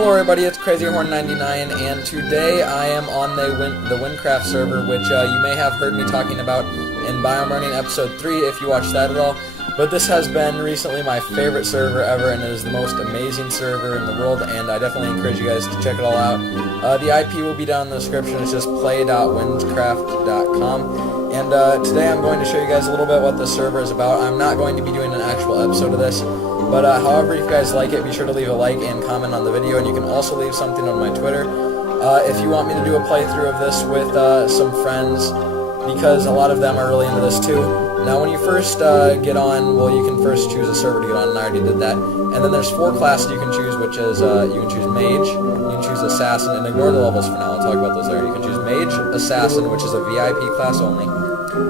Hello everybody, it's CrazyHorn99, and today I am on the Wynncraft server, which you may have heard me talking about in Biome Running Episode 3 if you watched that at all. But this has been recently my favorite server ever, and it is the most amazing server in the world, and I definitely encourage you guys to check it all out. The IP will be down in the description. It's just play.wynncraft.com. And today I'm going to show you guys a little bit what this server is about. I'm not going to be doing an actual episode of this, but however, if you guys like it, be sure to leave a like and comment on the video, and you can also leave something on my Twitter. If you want me to do a playthrough of this with some friends, because a lot of them are really into this too. Now when you first get on, well, you can first choose a server to get on, and I already did that. And then there's 4 classes you can choose, which is, you can choose Mage, you can choose Assassin, and ignore the levels for now, I'll talk about those later. You can choose Mage, Assassin, which is a VIP class only,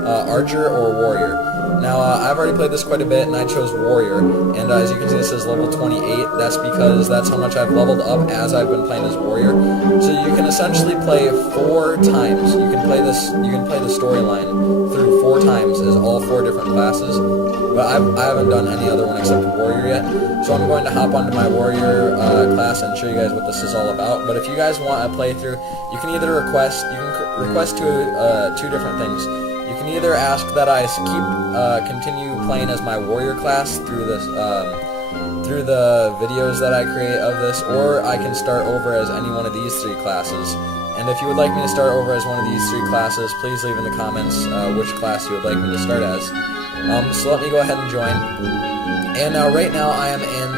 Archer, or Warrior. Now, I've already played this quite a bit, and I chose Warrior, and as you can see, this is level 28. That's because that's how much I've leveled up as I've been playing as Warrior. So you can essentially play 4 times. You can play the storyline through 4 times as all 4 different classes, but I haven't done any other one except Warrior yet. So I'm going to hop onto my Warrior class and show you guys what this is all about. But if you guys want a playthrough, you can either request two different things. You can either ask that I continue playing as my Warrior class through this, through the videos that I create of this, or I can start over as any one of these 3 classes. And if you would like me to start over as one of these 3 classes, please leave in the comments which class you would like me to start as. So let me go ahead and join. And now, right now, I am in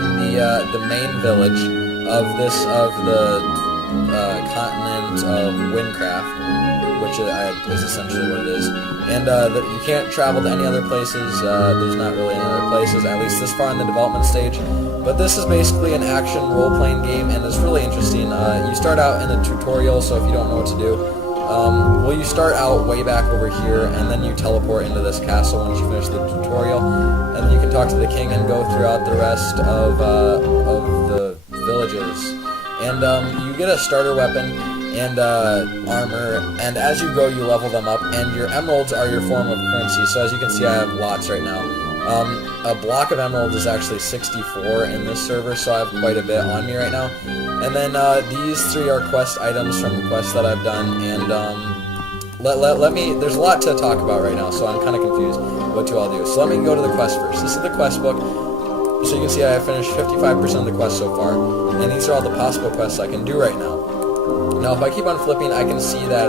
the main village of the continent of Wynncraft, which is essentially what it is. And you can't travel to any other places. There's not really any other places, at least this far in the development stage. But this is basically an action role-playing game, and it's really interesting. You start out in the tutorial, so if you don't know what to do, well, you start out way back over here, and then you teleport into this castle once you finish the tutorial, and then you can talk to the king and go throughout the rest of the villages. And you get a starter weapon and armor, and as you go, you level them up, and your emeralds are your form of currency. So as you can see, I have lots right now. A block of emeralds is actually 64 in this server, so I have quite a bit on me right now. And then these 3 are quest items from quests that I've done, and there's a lot to talk about right now, so I'm kind of confused what to all do. So let me go to the quest first. This is the quest book. So you can see I have finished 55% of the quests so far, and these are all the possible quests I can do right now. Now, if I keep on flipping, I can see that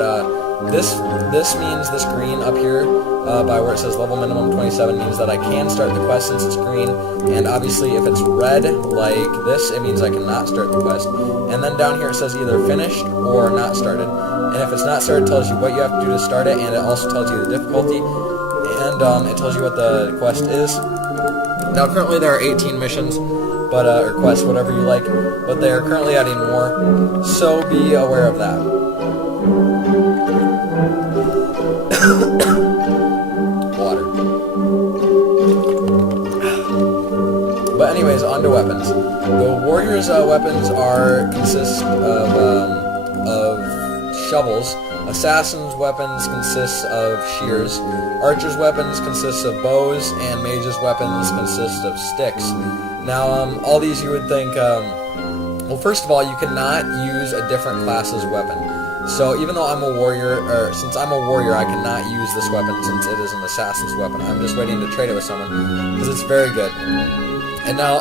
this means this green up here by where it says level minimum 27 means that I can start the quest since it's green, and obviously if it's red like this, it means I cannot start the quest. And then down here it says either finished or not started, and if it's not started, it tells you what you have to do to start it, and it also tells you the difficulty, and it tells you what the quest is. Now currently there are 18 missions, but or quests, whatever you like, but they are currently adding more, so be aware of that. Water. But anyways, on to weapons. The warrior's weapons consist of shovels. Assassin's weapons consist of shears. Archer's weapons consist of bows, and mage's weapons consist of sticks. Now, all these you would think, well, first of all, you cannot use a different class's weapon. So even though I'm a warrior, or since I'm a warrior, I cannot use this weapon since it is an assassin's weapon. I'm just waiting to trade it with someone, because it's very good. And now,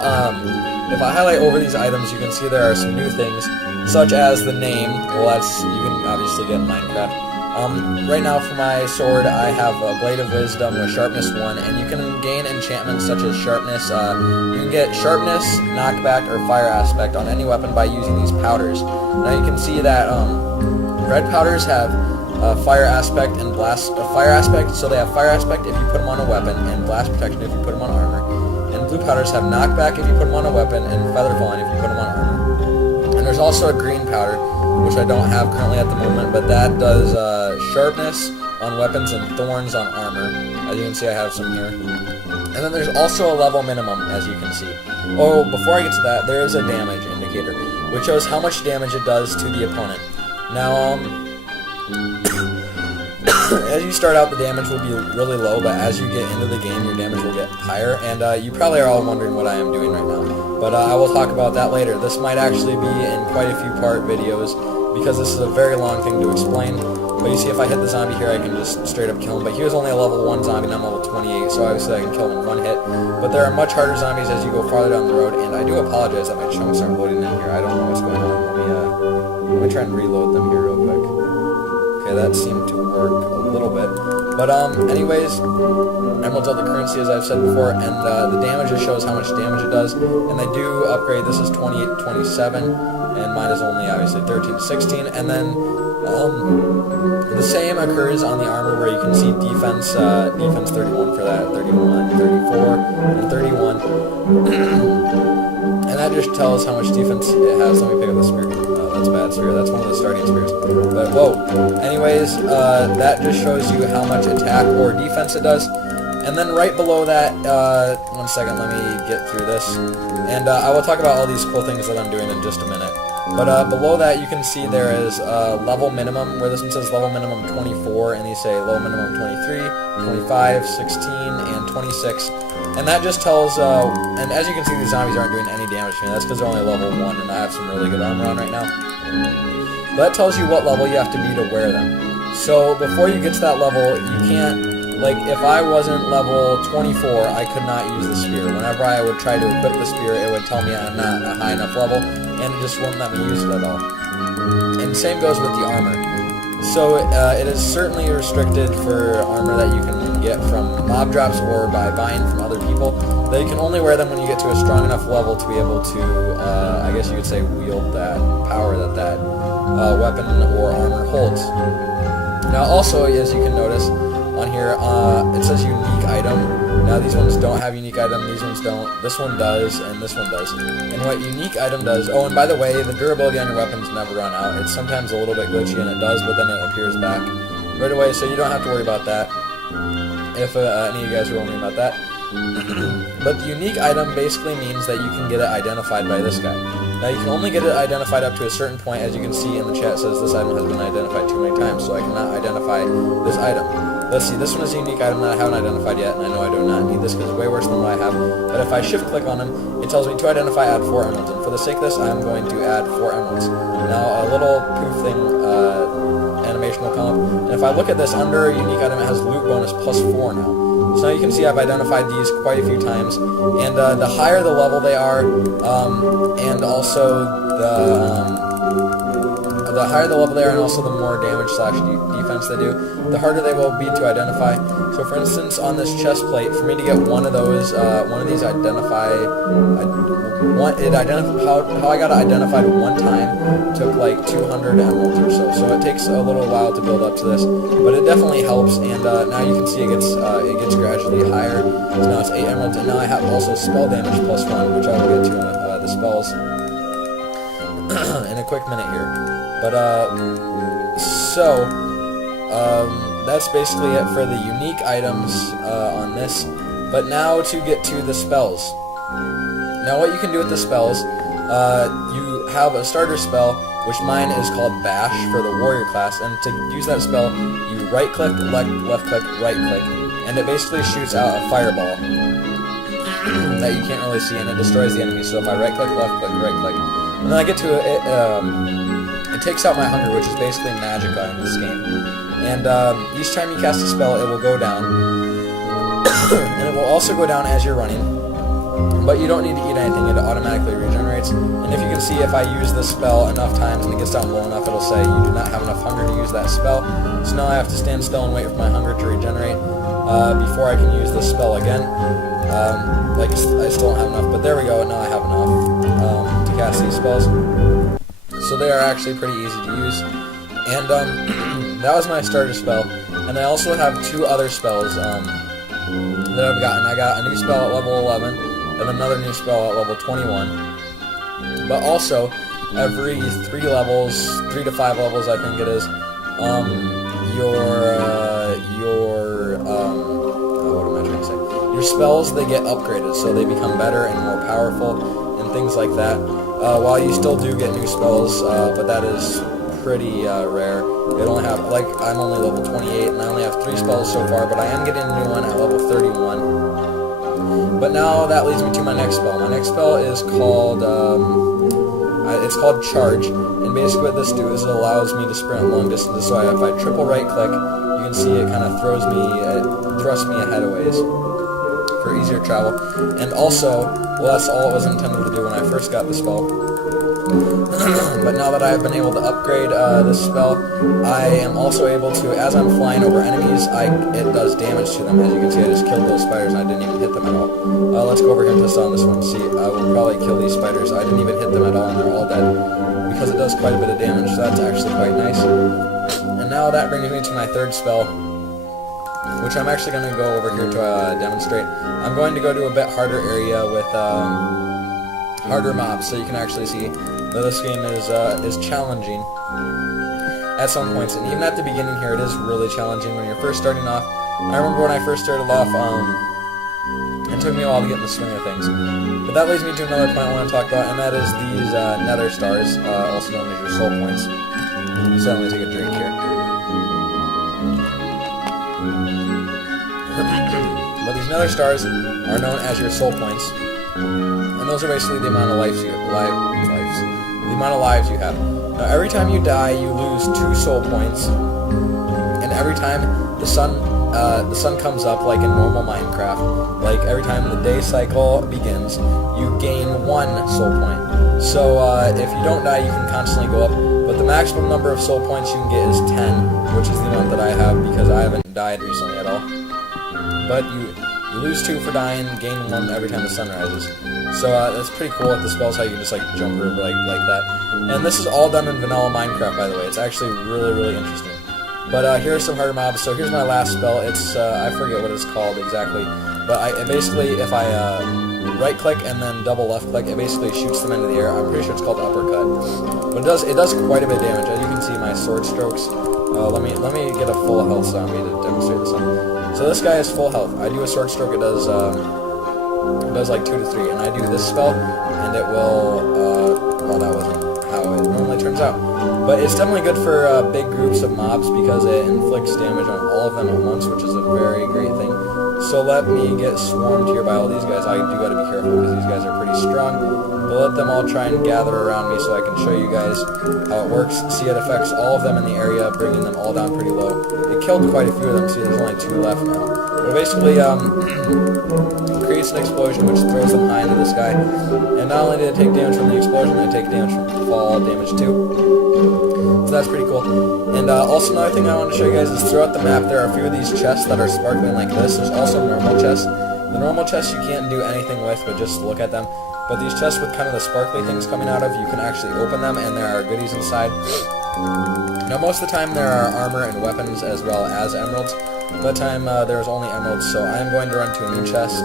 if I highlight over these items, you can see there are some new things, such as the name. Well, you can obviously get in Minecraft. Right now for my sword, I have a Blade of Wisdom with Sharpness 1, and you can gain enchantments such as Sharpness. You can get Sharpness, Knockback, or Fire Aspect on any weapon by using these powders. Now you can see that red powders have Fire Aspect and Fire Aspect, so they have Fire Aspect if you put them on a weapon, and Blast Protection if you put them on armor. And blue powders have Knockback if you put them on a weapon, and Feather Falling if you put them on armor. And there's also a green powder, which I don't have currently at the moment, but that does Sharpness on weapons and Thorns on armor. As you can see, I have some here. And then there's also a level minimum, as you can see. Oh, before I get to that, there is a damage indicator, which shows how much damage it does to the opponent. Now, as you start out, the damage will be really low, but as you get into the game, your damage will get higher, and you probably are all wondering what I am doing right now. But I will talk about that later. This might actually be in quite a few part videos, because this is a very long thing to explain. But you see, if I hit the zombie here, I can just straight up kill him. But he was only a level 1 zombie, and I'm level 28, so obviously I can kill him in one hit. But there are much harder zombies as you go farther down the road, and I do apologize that my chunks aren't loading in here. I don't know what's going on. Let me try and reload them here real quick. Okay, that seemed to work a little bit. But anyways, emeralds are the currency, as I've said before, and the damage just shows how much damage it does. And they do upgrade. This is 28 to 27, and mine is only obviously 13 to 16. And then the same occurs on the armor, where you can see defense 31 for that, 31, 34, and 31. And that just tells how much defense it has. Let me pick up the spear. That's a bad spear. That's one of the starting spears. But whoa. Anyways, that just shows you how much attack or defense it does. And then right below that, one second, let me get through this. And I will talk about all these cool things that I'm doing in just a minute. But below that, you can see there is level minimum, where this one says level minimum 24, and these say level minimum 23, 25, 16, and 26. And that just tells, and as you can see, these zombies aren't doing any damage to me. That's because they're only level 1, and I have some really good armor on right now. But that tells you what level you have to be to wear them. So before you get to that level, you can't, like, if I wasn't level 24, I could not use the spear. Whenever I would try to equip the spear, it would tell me I'm not a high enough level, and it just wouldn't let me use it at all. And same goes with the armor. So it is certainly restricted for armor that you can get from mob drops or by buying from other people. That you can only wear them when you get to a strong enough level to be able to, I guess you could say, wield that power that weapon or armor holds. Now also, as you can notice on here, it says unique item. Now these ones don't have unique item, these ones don't. This one does, and this one does. And what unique item does, oh, and by the way, the durability on your weapons never run out. It's sometimes a little bit glitchy, and it does, but then it appears back right away, so you don't have to worry about that, if any of you guys are wondering about that. But the unique item basically means that you can get it identified by this guy. Now you can only get it identified up to a certain point. As you can see in the chat, it says this item has been identified too many times, so I cannot identify this item. Let's see, this one is a unique item that I haven't identified yet, and I know I do not need this because it's way worse than what I have. But if I shift click on him, it tells me to identify, add 4 emeralds. And for the sake of this, I'm going to add 4 emeralds. Now a little poof thing, animation will come up, and if I look at this, under unique item, it has loot bonus plus 4 now. So now you can see I've identified these quite a few times, and the higher the level they are, and also the higher the level they are, and also the more damage / defense they do, the harder they will be to identify. So for instance, on this chest plate, for me to get one of those, one of these how I got it identified one time took like 200 emeralds or so. So it takes a little while to build up to this, but it definitely helps. And now you can see it gets gradually higher. So now it's 8 emeralds, and now I have also spell damage plus 1, which I will get to the spells in a quick minute here. But that's basically it for the unique items on this. But now to get to the spells. Now what you can do with the spells, you have a starter spell, which mine is called Bash for the warrior class, and to use that spell, you right click, left click, right click, and it basically shoots out a fireball that you can't really see, and it destroys the enemy. So if I right click, left click, right click, and then I get to it, it takes out my hunger, which is basically magic in this game. And each time you cast a spell, it will go down, and it will also go down as you're running. But you don't need to eat anything, it automatically regenerates. And if you can see, if I use this spell enough times and it gets down low enough, it'll say you do not have enough hunger to use that spell. So now I have to stand still and wait for my hunger to regenerate before I can use this spell again. I still don't have enough, but there we go, now I have enough to cast these spells. So they are actually pretty easy to use. And that was my starter spell. And I also have 2 other spells that I've gotten. I got a new spell at level 11, and another new spell at level 21. But also, every 3 to 5 levels, I think it is, what am I trying to say? Your spells, they get upgraded, so they become better and more powerful, and things like that. While you still do get new spells, but that is pretty rare. It only have, like, I'm only level 28, and I only have 3 spells so far, but I am getting a new one at level 31. But now that leads me to my next spell. My next spell is called, it's called Charge, and basically what this does is it allows me to sprint long distances, so if I triple right click, you can see it kind of thrusts me ahead a ways for easier travel. And also, well, that's all it was intended to do when I first got the spell. But now that I have been able to upgrade this spell, I am also able to, as I'm flying over enemies, it does damage to them. As you can see, I just killed those spiders and I didn't even hit them at all. Let's go over here and test on this one. See, I will probably kill these spiders. I didn't even hit them at all and they're all dead, because it does quite a bit of damage, so that's actually quite nice. And now that brings me to my third spell, which I'm actually going to go over here to demonstrate. I'm going to go to a bit harder area with harder mobs, so you can actually see that this game is challenging at some points, and even at the beginning here, it is really challenging when you're first starting off. I remember when I first started off, it took me a while to get in the swing of things. But that leads me to another point I want to talk about, and that is these nether stars, also known as your soul points. So I'm going to take a drink here. But these nether stars are known as your soul points, and those are basically the amount of lives you have. Now, every time you die, you lose 2 soul points, and every time the sun comes up, like in normal Minecraft, like every time the day cycle begins, you gain 1 soul point. So if you don't die, you can constantly go up, but the maximum number of soul points you can get is 10, which is the amount that I have because I haven't died recently at all. But you lose 2 for dying, gain 1 every time the sun rises. So that's pretty cool with the spells, how you can just like jump over like that. And this is all done in vanilla Minecraft, by the way. It's actually really, really interesting. But here are some harder mobs. So here's my last spell. It's I forget what it's called exactly, but basically if I right click and then double left click, it basically shoots them into the air. I'm pretty sure it's called uppercut. But it does quite a bit of damage. As you can see, my sword strokes. Let me get a full health sound to demonstrate this one. So this guy is full health. I do a sword stroke. It does like 2 to 3, and I do this spell, and it will. Well, that wasn't how it normally turns out. But it's definitely good for big groups of mobs because it inflicts damage on all of them at once, which is a very great thing. So let me get swarmed here by all these guys. I do gotta be careful because these guys are pretty strong. But let them all try and gather around me so I can show you guys how it works. See, it affects all of them in the area, bringing them all down pretty low. It killed quite a few of them. See, there's only 2 left now. But basically, creates an explosion which throws them high into the sky. And not only did it take damage from the explosion, it take damage from fall damage too. So that's pretty cool. And also another thing I want to show you guys is throughout the map there are a few of these chests that are sparkling like this. There's also normal chests. The normal chests you can't do anything with but just look at them. But these chests with kind of the sparkly things coming out of, you can actually open them and there are goodies inside. Now most of the time there are armor and weapons as well as emeralds. That time there's only emeralds, so I'm going to run to a new chest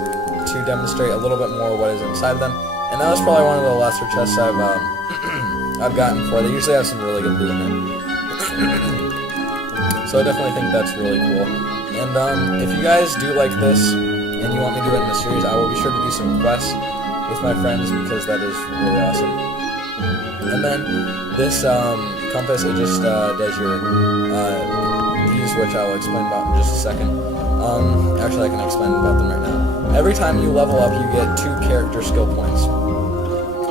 to demonstrate a little bit more what is inside of them. And that was probably one of the lesser chests I've gotten before. They usually have some really good loot in it. So I definitely think that's really cool. And if you guys do like this, and you want me to do it in a series, I will be sure to do some quests with my friends because that is really awesome. And then this compass, it just does your these, which I will explain about in just a second. Actually, I can explain about them right now. Every time you level up, you get 2 character skill points.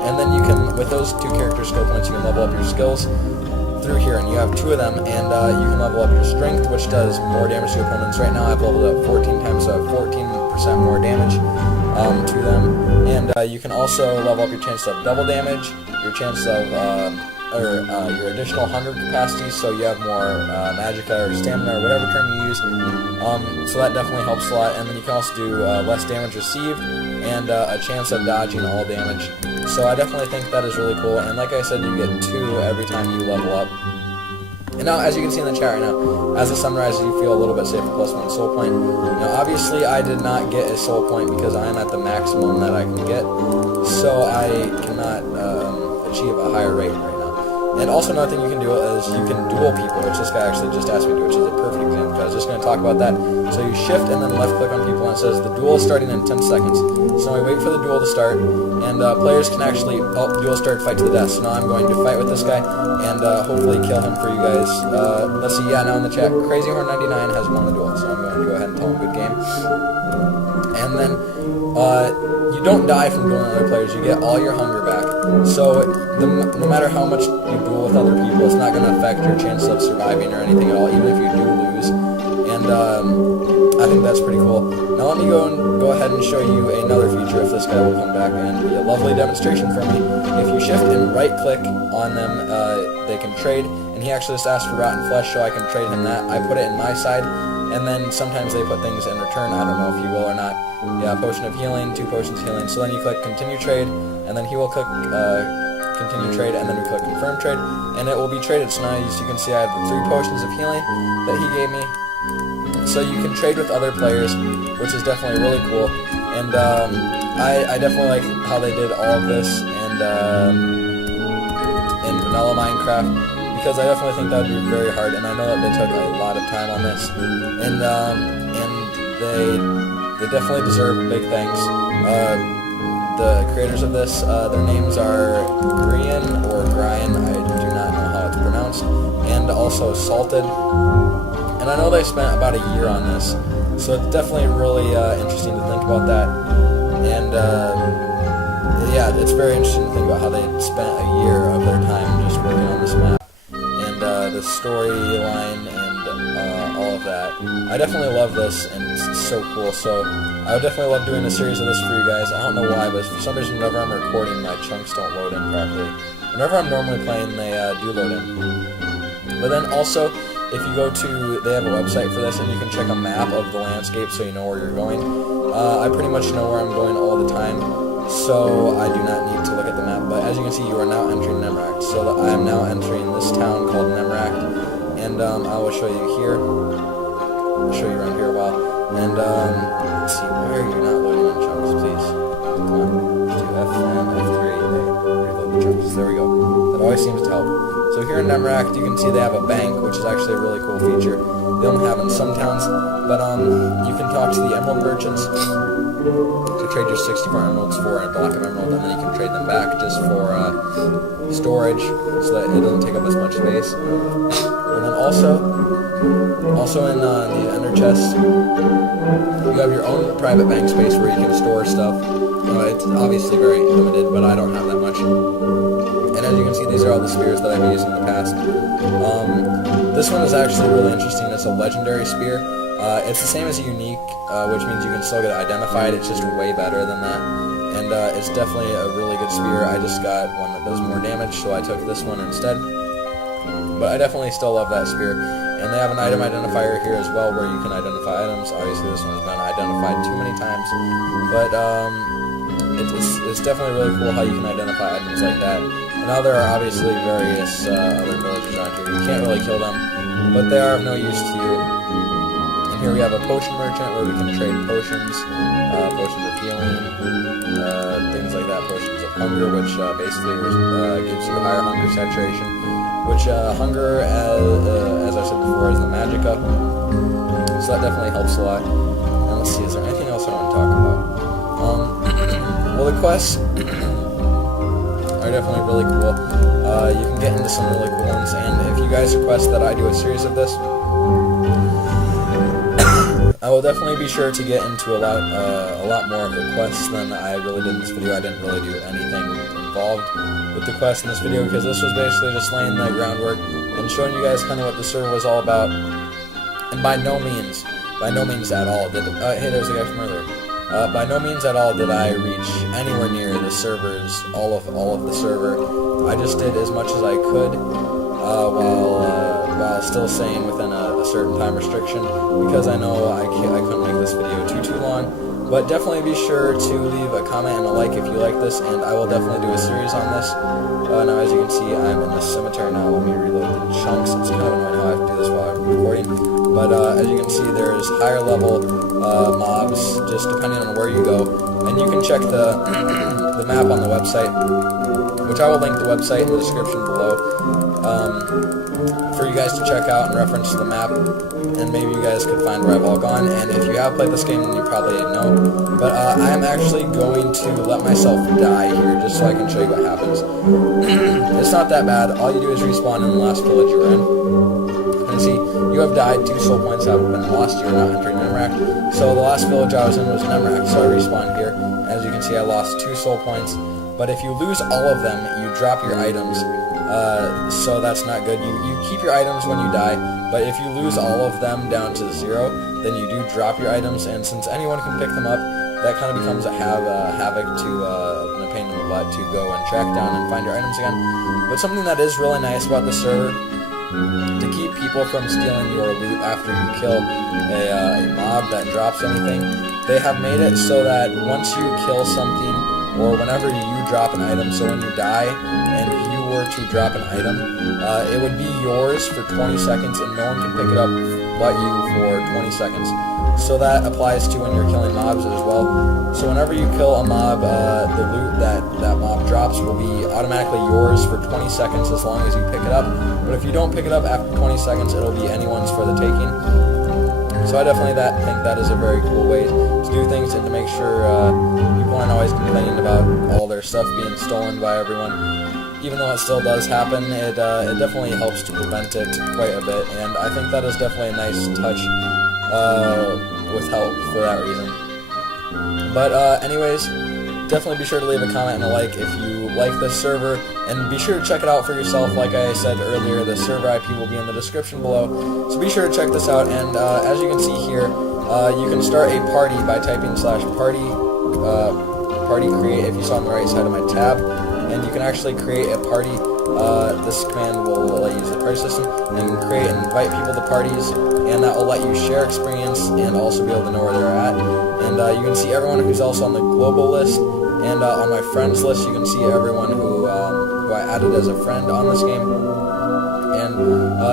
And then you can, with those 2 character skill points, you can level up your skills through here, and you have 2 of them, and you can level up your strength, which does more damage to opponents. Right now, I've leveled up 14 times, so I have 14% more damage to them. And you can also level up your chance of double damage, your chance of your additional hunger capacity, so you have more magicka or stamina or whatever term you use. So that definitely helps a lot. And then you can also do less damage received and a chance of dodging all damage. So I definitely think that is really cool. And like I said, you get 2 every time you level up. And now, as you can see in the chat right now, as the sun rises, you feel a little bit safer, +1 soul point. Now, obviously, I did not get a soul point because I am at the maximum that I can get, so I cannot achieve a higher rate right now. And also another thing you can do is you can duel people, which this guy actually just asked me to do, which is a perfect example, because I was just going to talk about that. So you shift and then left click on people, and it says the duel is starting in 10 seconds. So I wait for the duel to start, and players can actually, duel start, fight to the death. So now I'm going to fight with this guy, and hopefully kill him for you guys. Let's see, yeah, now in the chat, CrazyHorn99 has won the duel, so I'm going to go ahead and tell him good game. And then, you don't die from dueling other players, you get all your hunger back. So, no matter how much you duel with other people, it's not going to affect your chance of surviving or anything at all, even if you do lose. And, I think that's pretty cool. Now let me go ahead and show you another feature if this guy will come back and be a lovely demonstration for me. If you shift and right click on them, they can trade, and he actually just asked for rotten flesh, so I can trade him that. I put it in my side, and then sometimes they put things in return. I don't know if you will or not. Yeah, potion of healing, 2 potions of healing. So then you click continue trade, and then he will click continue trade, and then we click confirm trade, and it will be traded. So now as you can see, I have the 3 potions of healing that he gave me. So you can trade with other players, which is definitely really cool. And I definitely like how they did all of this and in vanilla Minecraft, because I definitely think that would be very hard, and I know that they took a lot of time on this, and they definitely deserve big thanks. The creators of this, their names are Grian or Brian, I do not know how it's pronounced, and also Salted. And I know they spent about a year on this, so it's definitely really interesting to think about that. And yeah, it's very interesting to think about how they spent a year of their time just working on this map, and the storyline and all of that. I definitely love this, and it's so cool. So I would definitely love doing a series of this for you guys. I don't know why, but for some reason whenever I'm recording, my chunks don't load in properly. Whenever I'm normally playing, they do load in. But then also, if you go to, they have a website for this, and you can check a map of the landscape so you know where you're going. I pretty much know where I'm going all the time, so I do not need to look at the map. But as you can see, you are now entering Nemract. So I am now entering this town called Nemract, and I will show you here. I'll show you around here a while. And let's see, why are you not loading in chunks, please? Come on, do F and F3. Reload the chunks. There we go. That always seems to help. So here in Nemract, you can see they have a bank, which is actually a really cool feature. They don't have in some towns, but you can talk to the emerald merchants to trade your 64 emeralds for a block of emerald, and then you can trade them back just for storage, so that it doesn't take up as much space. And then also in the ender chest, you have your own private bank space where you can store stuff. It's obviously very limited, but I don't have that much. And as you can see, these are all the spears that I've used in the past. This one is actually really interesting. It's a legendary spear. It's the same as a unique, which means you can still get it identified. It's just way better than that. And it's definitely a really good spear. I just got one that does more damage, so I took this one instead. But I definitely still love that spear. And they have an item identifier here as well, where you can identify items. Obviously, this one has been identified too many times. But it's definitely really cool how you can identify items like that. And now there are obviously various other villagers around here. You can't really kill them, but they are of no use to you. And here we have a potion merchant where we can trade potions, potions of healing, things like that, potions of hunger, which basically gives you higher hunger saturation, which hunger, as I said before, is the magicka, so that definitely helps a lot. And let's see, is there anything else I want to talk about? Well, the quests are definitely really cool. You can get into some really cool ones, and if you guys request that I do a series of this, I will definitely be sure to get into a lot more of the quests than I really did in this video. I didn't really do anything involved with the quest in this video, because this was basically just laying the groundwork and showing you guys kind of what the server was all about. And by no means at all did hey, there's a guy from earlier. By no means at all did I reach anywhere near the servers, all of the server. I just did as much as I could, while still staying within a certain time restriction, because I know I couldn't make this video too long. But definitely be sure to leave a comment and a like if you like this, and I will definitely do a series on this. Now, as you can see, I'm in the cemetery now. Let me reload the chunks. It's kind of annoying how I have to do this while I'm recording. But as you can see, there's higher level mobs, just depending on where you go. and you can check the the map on the website, which I will link the website in the description below, for you guys to check out and reference the map, and maybe you guys could find where I've all gone. And if you have played this game, then you probably know, but I am actually going to let myself die here, just so I can show you what happens. It's not that bad. All you do is respawn in the last village you're in. And see, you have died, 2 soul points have been lost, you're not entering Wynncraft. So the last village I was in was Wynncraft, so I respawned here. As you can see, I lost 2 soul points. But if you lose all of them, you drop your items, so that's not good. You keep your items when you die, but if you lose all of them down to 0, then you do drop your items, and since anyone can pick them up, that kind of becomes a havoc to, and a pain in the butt to go and track down and find your items again. But something that is really nice about the server, to keep people from stealing your loot after you kill a mob that drops anything, they have made it so that once you kill something, or whenever you drop an item, so when you die and you were to drop an item, it would be yours for 20 seconds and no one can pick it up but you for 20 seconds. So that applies to when you're killing mobs as well. So whenever you kill a mob, the loot that mob drops will be automatically yours for 20 seconds as long as you pick it up. But if you don't pick it up after 20 seconds, it'll be anyone's for the taking. So I definitely think that is a very cool way to do things, and to make sure people aren't always complaining about all their stuff being stolen by everyone. Even though it still does happen, it definitely helps to prevent it quite a bit, and I think that is definitely a nice touch with help for that reason. But anyways, definitely be sure to leave a comment and a like if you like this server, and be sure to check it out for yourself. Like I said earlier, the server IP will be in the description below, so be sure to check this out. And as you can see here, you can start a party by typing /party create if you saw on the right side of my tab, and you can actually create a party. This command will let you use the party system, and you can create and invite people to parties, and that will let you share experience and also be able to know where they're at. And you can see everyone who's also on the global list, and on my friends list you can see everyone who I added as a friend on this game. And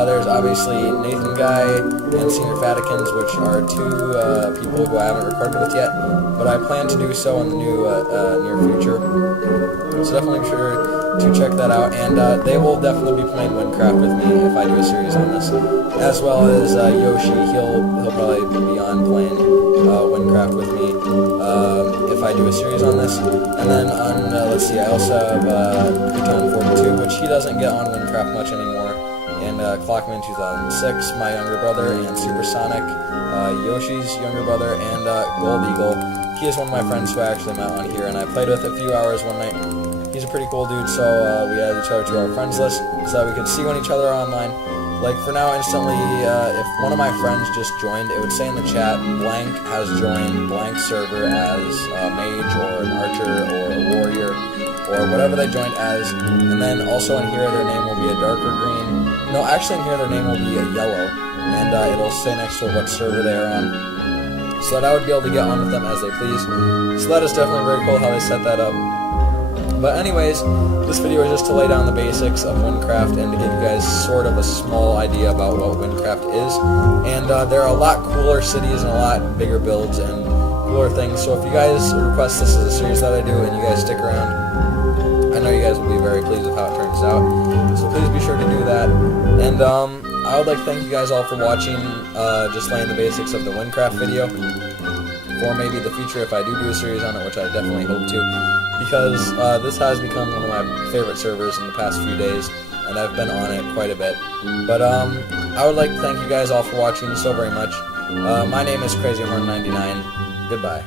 there's obviously Nathan Guy and Senior Fatikins, which are 2 people who I haven't recorded with yet, but I plan to do so in the near future. So definitely be sure to check that out, and they will definitely be playing Wynncraft with me if I do a series on this, as well as Yoshi. He'll probably be on playing Wynncraft with me if I do a series on this. And then on let's see, I also have Krypton42, which he doesn't get on Wynncraft much anymore, and Clockman 2006, my younger brother, and Supersonic, Yoshi's younger brother, and Gold Eagle. He is one of my friends who I actually met on here, and I played with a few hours one night. He's a pretty cool dude, so we added each other to our friends list so that we could see when each other are online. Like for now, instantly, if one of my friends just joined, it would say in the chat, blank has joined blank server as a mage or an archer or a warrior or whatever they joined as, and then also in here their name will be a darker green. No, actually in here their name will be a yellow, and it'll say next to what server they are on, so that I would be able to get on with them as they please. So that is definitely very cool how they set that up. But anyways, this video is just to lay down the basics of Wynncraft and to give you guys sort of a small idea about what Wynncraft is. And there are a lot cooler cities and a lot bigger builds and cooler things. So if you guys request this as a series that I do and you guys stick around, I know you guys will be very pleased with how it turns out. So please be sure to do that. And I would like to thank you guys all for watching, just laying the basics of the Wynncraft video. Or maybe the future if I do a series on it, which I definitely hope to, because this has become one of my favorite servers in the past few days, and I've been on it quite a bit. But I would like to thank you guys all for watching so very much. My name is CrazyHorn99. Goodbye.